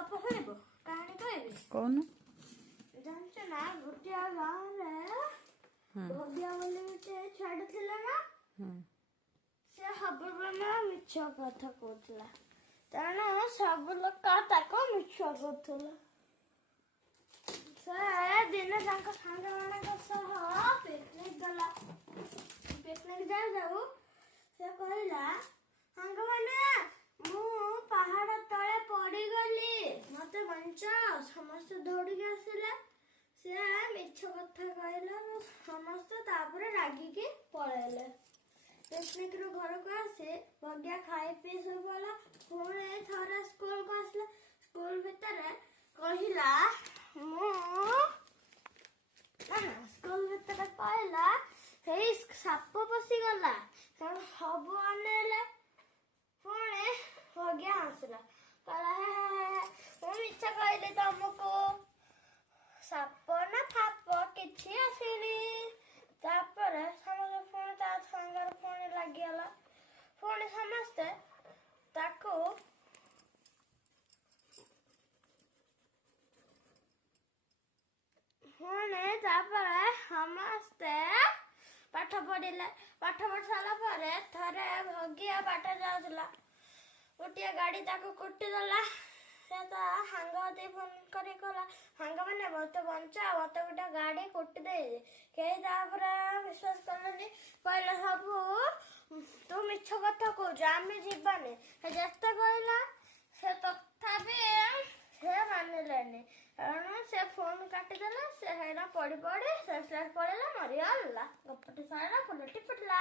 ଗପ ଶୁଣିବୁ କାହାଣୀ କହିବି କହୁନୁ। ଜାଣିଛୁ ନା ଗୋଟିଏ ଗାଁରେ ଭଗିଆ ବୋଲି ଗୋଟେ ଛୁଆଟେ ଥିଲା ନା ସେ ସବୁବେଳେ ମିଛ କଥା କହୁଥିଲା ତେଣୁ ସବୁ ଲୋକ ତାକୁ ମିଛ କହୁଥିଲେ। ସେ ଦିନେ ତାଙ୍କ ସାଙ୍ଗମାନଙ୍କ ସହ ପିକନିକ ଗଲା। ପିକନିକ ଯାଉ ଯାଉ ସେ କହିଲା ସାଙ୍ଗମାନେ ମୁଁ ପାହାଡ ତଳେ ପଡିଗଲି ମତେ ବଞ୍ଚାଅ। ସମସ୍ତେ ଦୌଡ଼ିକି ଆସିଲେ। ସେ ମିଛ କଥା କହିଲା ସମସ୍ତେ ତାପରେ ରାଗିକି ପଳେଇଲେ। ପିକନିକରୁ ଘରକୁ ଆସି ଭଗିଆ ଖାଇ ପିଇ ସବୁ ଗଲା। ପୁଣି ଥରେ ସ୍କୁଲକୁ ଆସିଲା। ସ୍କୁଲ ଭିତରେ କହିଲା ସ୍କୁଲ ଭିତରେ କହିଲା ସେଇ ସାପ ପଶିଗଲା। ସବୁ ଅନେଇଲେ। ପୁଣି ଭଗିଆ ହସିଲା କହିଲା ମୁଁ ମିଛ କହିଲି ତମକୁ ସାପ ନା ଫାପ କିଛି ଆସିନି। ତାପରେ ସମସ୍ତେ ପୁଣି ତା ସାଙ୍ଗରେ ପୁଣି ଲାଗିଗଲା। ପୁଣି ସମସ୍ତେ ତାକୁ ତାପରେ ସମସ୍ତେ ପାଠ ପଢିଲେ। ପାଠ ପଢି ସାରିଲା ପରେ ଥରେ ଭଗିଆ ବାଟ ଯାଉଥିଲା। ଗୋଟିଏ ଗାଡି ତାକୁ କୁଟିଦେଲା। ସେ ତା ସାଙ୍ଗ ଫୋନ କରି କହିଲା ସାଙ୍ଗମାନେ ମତେ ବଞ୍ଚାଅ ମତେ ଗୋଟେ ଗାଡି କୁଟି ଦେଇଛି। କେହି ତାପରେ ବିଶ୍ୱାସ କଲେନି। କହିଲେ ସବୁ ତୁ ମିଛ କଥା କହୁଛୁ ଆମେ ଯିବାନି। ଯେତେ କହିଲା ସେ ତଥାପି ସେ ମାନିଲେନି। କାରଣ ସେ ଫୋନ କାଟିଦେଲା। ସେ ହେଇନା ପଡି ପଡି ସେ ପଳେଇଲା ମରିଗଲା। ଗପଟି ସରିଲା ଫୁଲଟି ଫୁଟିଲା।